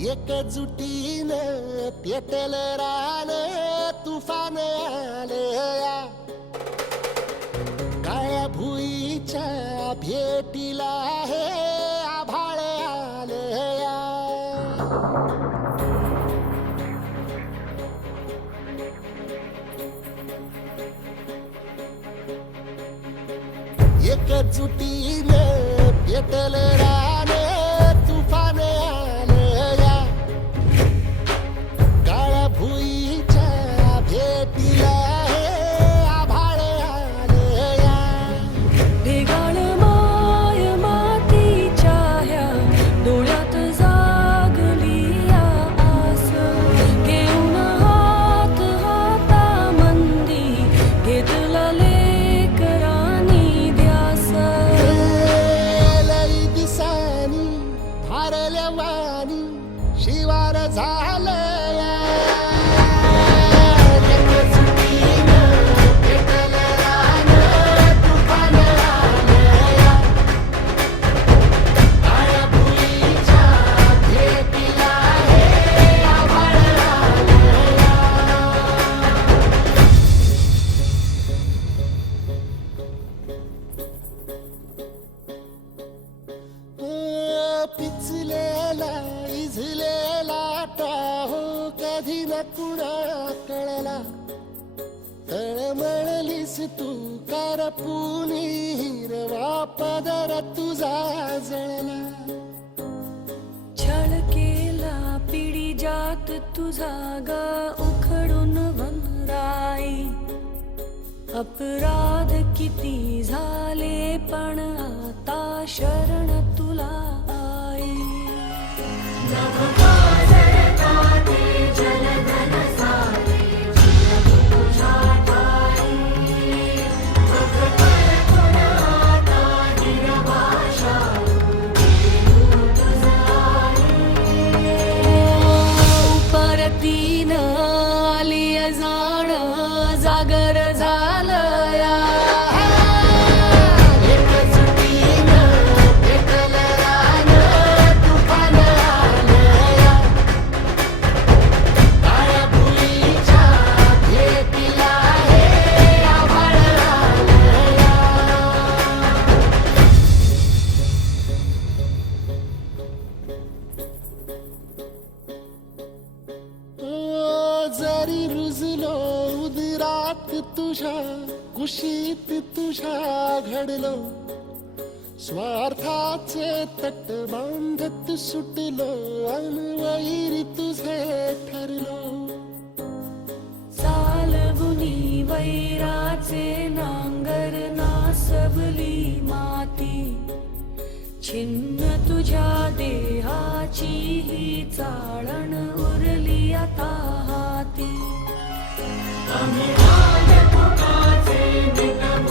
एकजुटीनं पेटल रान तुफान आलया काळ्या भुईच्या भेटीला हे आभाळ आलया एकजुटीनं पेटल रान तुफान आलया काळ्या भुईच्या भेटीला हे आभाळ आलया ढेगाळ माय मातीच्या ह्या डोळ्यात जागली आस घेऊन हात हातामंदी घेतला लेकरांनी ध्यास लई दिसानी भारल्या वाणी शिवार झालया एकजुटीनं पेटल रान तुफान आलया काळ्या भुईच्या भेटीला हे आभाळ आलया पिचलेला इझलेला टाहो कधी न कुणा कळला तळमळलीस तू करपुनी हिरवा पदर तुझा जळला छळ केला पिढी जात तुझा ग उखडून वनराई अपराध किती झाले पण आता शरण तुला आई परतीन आली जाण जागर झालया एकजुटीनं पेटल रान तुफान आलया काळ्या भुईच्या भेटीला हे आभाळ आलया जरी रुजलो उदरात तुझ्या कुशीत तुझ्या घडलो स्वार्थाचे तट बांधत सुटलो अनवैरी तुझे ठरलो चालवुनी वैराचे नांगर नासवली माती छिन्न तुझ्या देहाची ही चाळण उरली आता हाती आम्ही राजपुताचे निगम